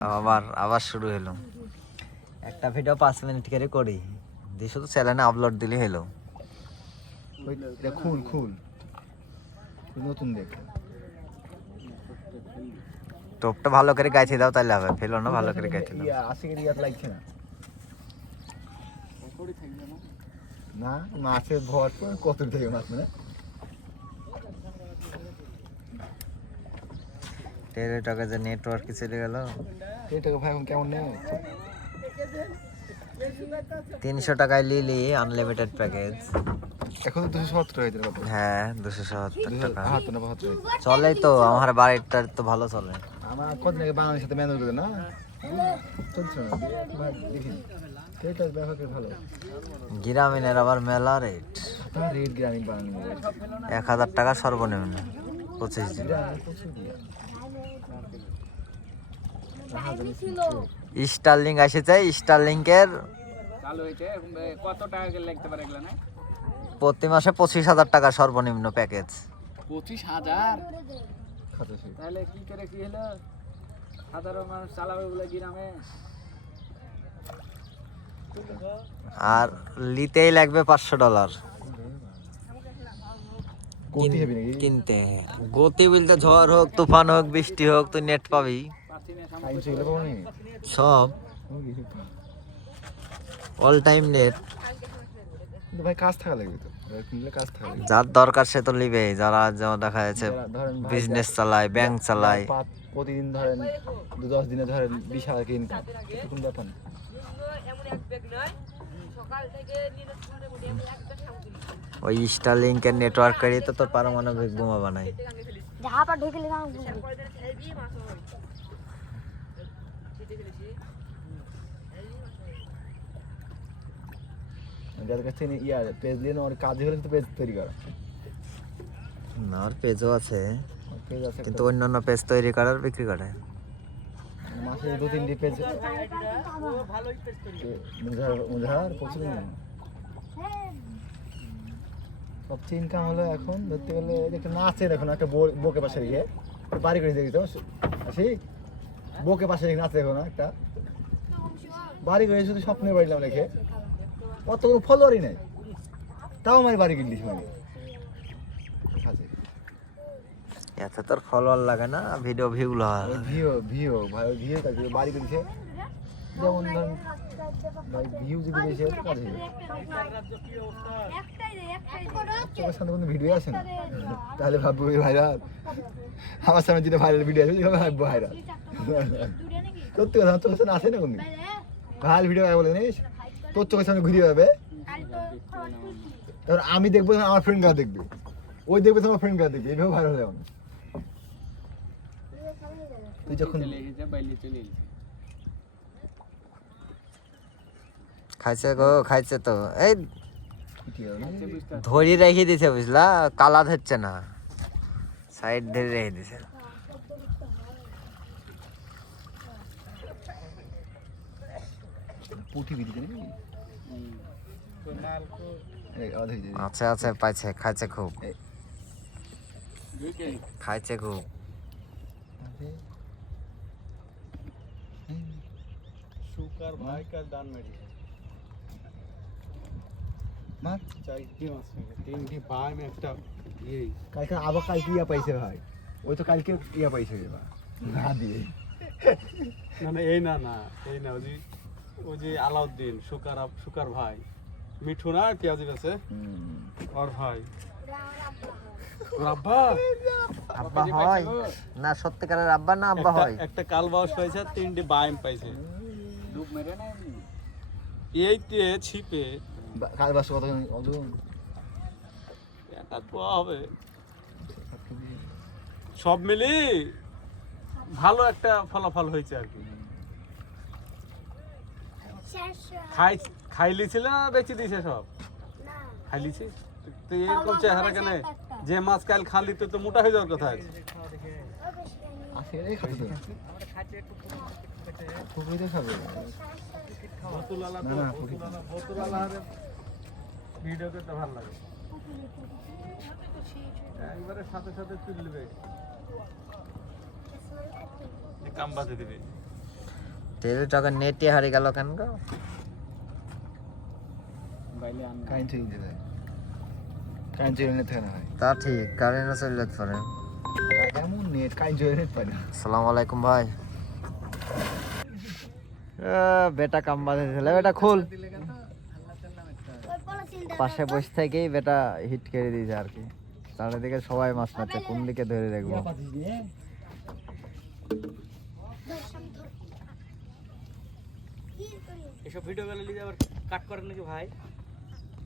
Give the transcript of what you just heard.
আবার আবার শুরু হলো। একটা ভিডিও 5 মিনিট করে করি দিয়ে শুধু চ্যানেলে আপলোড দিলে হলো। খুল খুল নতুন দেখ টপটা ভালো করে গাইতে দাও তাহলে হবে, ফেলো না ভালো করে গাইতে দাও। আশিকের ইয়াত লাগছে না না মাছের ভর কত থেকে মাছ মানে টেলিটকে যে নেটওয়ার্ক চলে গেল। এটাকে ভাই এখন কেমন নেই 300 টাকায় লিলি আনলিমিটেড প্যাকেজ। এখন তো 270 হয়ে যাবে। হ্যাঁ 270 টাকা হ্যাঁ চলেই তো, আমার বাড়িটার তো ভালো চলে। আমার কতদিন আগে বাংলাদেশের সাথে ম্যানেজ করে না চলছে না ভাই দেখি এটার ব্যবহার ভালো। গ্রামীণের আবার মেলা রেট, আপনার রেট গ্রামীণ বানানো 1000 টাকা সর্বনিম্ন 25 দিন। স্টারলিংক এসেছে, স্টারলিংকের চালু হয়েছে কত টাকা করে লাগতে পারে এগুলা না? প্রতি মাসে 25,000 টাকা সর্বনিম্ন প্যাকেজ। 25,000 তাহলে কি করে কি হলো? সাধারণ মানুষ চালাবে বলে গ্রামে। আর লিতেই লাগবে $500 কিনতে। গতি বলতে ঝড় হোক তুফান হোক বৃষ্টি হোক তুই নেট পাবি সব, অল টাইম নেট। ভাই কাজ থাকা লাগবে তো, কাজ থাকা লাগবে। যার দরকার সে তো নিবে, যারা যেমন দেখা যাচ্ছে বিজনেস চালায়, ব্যাংক চালায়। প্রতিদিন ধরেন 10 দিনে ধরেন 20,000 ইনকাম, কোন ব্যাপার না। ওই স্টারলিংকের নেটওয়ার্ক করে তো তোর পারমাণবিক বোমা বানায়। যাদের কাছে পেজ দিয়ে ওর কাজ হলে তো পেজ তৈরি করা না, আর পেজও আছে পেজ আছে কিন্তু অন্যান্য পেজ তৈরি করার বিক্রি করে। মাসে 2-3টি পেজ মুজাহার প্রচুর সবচেয়ে ইনকাম হলো এখন ধরতে গেলে একটা নাচে দেখুন, একটা বউকে পাশে রেখে বাড়ি করে দেখি তো আসি বউকে পাশে রেখে নাচে দেখো না, একটা বাড়ি করে শুধু স্বপ্নে বাড়িলাম রেখে অত কোনো ফলোয়ারই নেই, তাও আমার বাড়ি কিনলিস মানে এত তোর ফলোয়ার লাগে না, ভিডিও ভিউ হয়। ভিউ ভাই ভিউ কাছে বাড়ি কিনছে যেমন ধরুন ভাই ভিউ যদি বেশি হয় কাজে চোখের সামনে কোনো ভিডিও আসে না তাহলে ভাববো ভাইরাল। আমার সামনে যেটা ভাইরাল ভিডিও আছে ভাববো ভাইরাল। সত্যি কথা চোখের সামনে আসে না কোনো ভাইরাল ভিডিও বলে নিস, তোর চোখের সামনে ঘুরিয়ে যাবে। এবার আমি দেখবো আমার ফ্রেন্ড কারা দেখবে, ওই দেখবে তোমার ফ্রেন্ড কারা দেখবে, এইভাবে ভাইরাল হয় অনেক। তুই যখন খাইছে গো, খাইছে তো, এই ধরি রেখে দিছে বুঝলা, কালা ধরছে না, সাইড ধরে রেখে দিছে। আচ্ছা আচ্ছা পাইছে, খাইছে খুব, খাইছে খুব। সুকার ভাই কার দান মেরি মার চাইতে মাছ তিনটি ভাই মে একটা এই কালকে আবার কালকে ইয়া পাইছে ভাই, ওই তো কালকে ইয়া পাইছে এবার না দিয়ে না না এই না না এই না ওই যে আলাউদ্দিন সুকার ভাই মিঠু না পেঁয়াজি আছে আর ভাই আব্বা আব্বা হয় না, সত্যিকারের আব্বা না আব্বা হয়। একটা কাল বয়স হয়েছে, তিনটি বাইম পাইছে ডুব মেরে না এইতে ছিপে কাল বাস কত অদূর এটা তো হবে সব মিলি ভালো একটা ফলাফল হয়েছে আর কি। খাইলিছিল না বেঁচে দিছে সব? খাইলিছি তো এরকম চেহারা কেন? যে মাছ কাল খালি তো মোটা হয়ে যাওয়ার কথা আছে। ভিডিও করতে ভালো লাগে, একবারে সাথে সাথে তুলবে কাম বাজে দিবে। তেরে টাকা নেটে হারিয়ে গেল কেন গো? কাইন চুরি দিতে কাইন চুরি নিতে না হয় তা ঠিক, কারেন্টও চলে যেতে পারে। এমন নেট কাইন চুরি নিতে পারে না। আসসালামু আলাইকুম ভাই। বেটা কাম বাজে ছেলে, বেটা খোল। পাশে বসে থেকেই বেটা হিট করে দিয়েছে আর কি। চারিদিকে সবাই মাছ মারছে, কোন দিকে ধরে রাখবো। এসব ভিডিও গুলো আবার কাট করেন নাকি ভাই?